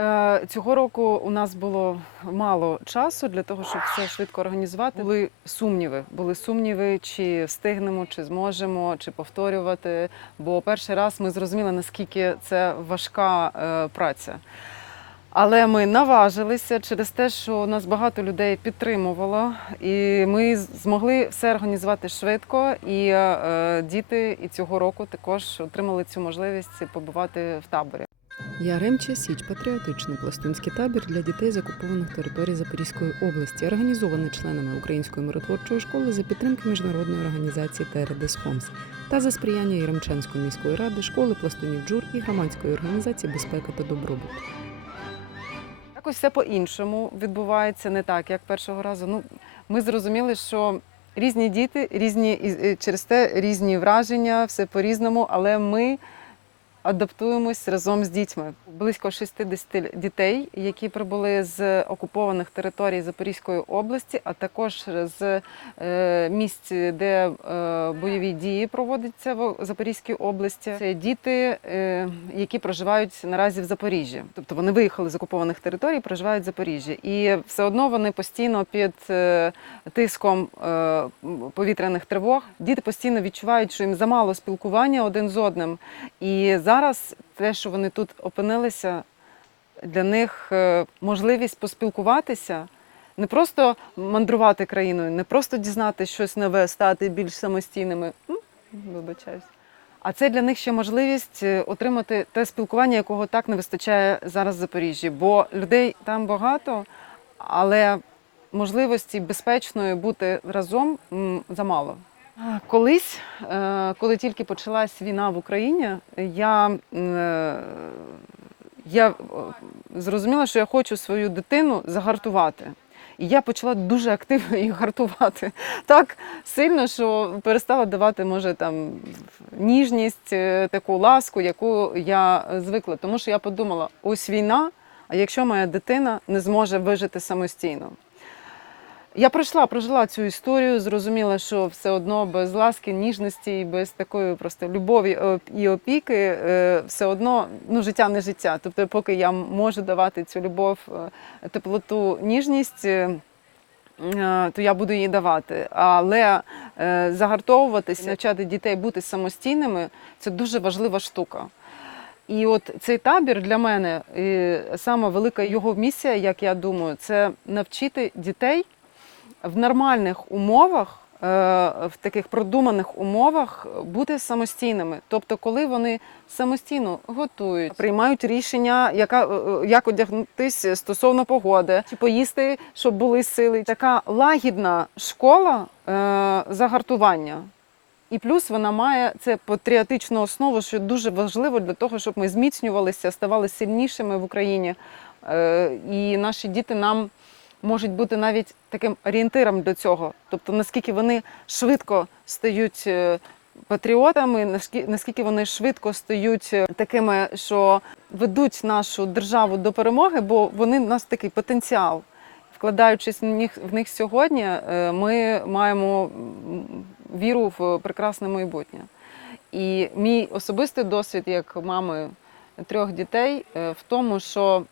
Е, Цього року у нас було мало часу для того, щоб все швидко організувати. Були сумніви. Були сумніви, чи встигнемо, чи зможемо, чи повторювати. Бо перший раз ми зрозуміли, наскільки це важка е, праця. Але ми наважилися через те, що нас багато людей підтримувало, і ми змогли все організувати швидко. І е, діти і цього року також отримали цю можливість побувати в таборі. Яремча Січ патріотичний пластунський табір для дітей з окупованих територій Запорізької області, організований членами Української миротворчої школи за підтримки міжнародної організації Тередес Хомс та за сприяння Яремчанської міської ради, школи пластунів Джур і громадської організації Безпека та добробут. Якось все по-іншому відбувається, не так, як першого разу. Ну, ми зрозуміли, що різні діти, різні через те різні враження, все по-різному, але ми адаптуємось разом з дітьми. Близько 60 дітей, які прибули з окупованих територій Запорізької області, а також з е, місць, де е, бойові дії проводяться в Запорізькій області. Це діти, е, які проживають наразі в Запоріжжі. Тобто вони виїхали з окупованих територій, проживають в Запоріжжі. І все одно вони постійно під тиском повітряних тривог. Діти постійно відчувають, що їм замало спілкування один з одним. І зараз те, що вони тут опинилися, для них е, можливість поспілкуватися, не просто мандрувати країною, не просто дізнати щось нове, стати більш самостійними. Вибачаюсь. А це для них ще можливість е, отримати те спілкування, якого так не вистачає зараз в Запоріжжі. Бо людей там багато, але можливості безпечної бути разом замало. Колись, е, коли тільки почалась війна в Україні, я, е, я е, зрозуміла, що я хочу свою дитину загартувати. І я почала дуже активно їх гартувати так сильно, що перестала давати, може, там ніжність, таку ласку, яку я звикла. Тому що я подумала: ось війна, а якщо моя дитина не зможе вижити самостійно. Я пройшла, прожила цю історію, зрозуміла, що все одно без ласки, ніжності і без такої просто любові е, і опіки е, все одно ну, життя не життя. Тобто, поки я можу давати цю любов, е, теплоту, ніжність. То я буду її давати. Але загартовуватися, навчати дітей бути самостійними це дуже важлива штука. І от цей табір для мене і саме велика його місія, як я думаю, це навчити дітей в нормальних умовах, е, в таких продуманих умовах бути самостійними. Тобто, коли вони самостійно готують, приймають рішення, яка, е, як одягнутися стосовно погоди, чи поїсти, щоб були сили. Така лагідна школа е, загартування. І плюс вона має це патріотичну основу, що дуже важливо для того, щоб ми зміцнювалися, ставали сильнішими в Україні. Е, І наші діти нам можуть бути навіть таким орієнтиром до цього. Тобто, наскільки вони швидко стають е, патріотами, наскільки- вони швидко стають е, такими, що ведуть нашу державу до перемоги, бо вони в нас такий потенціал. Вкладаючись в них, в них сьогодні, е, ми маємо віру в прекрасне майбутнє. І мій особистий досвід як мами трьох дітей в тому, що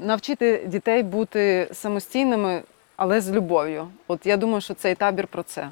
навчити дітей бути самостійними, але з любов'ю. От я думаю, що цей табір про це.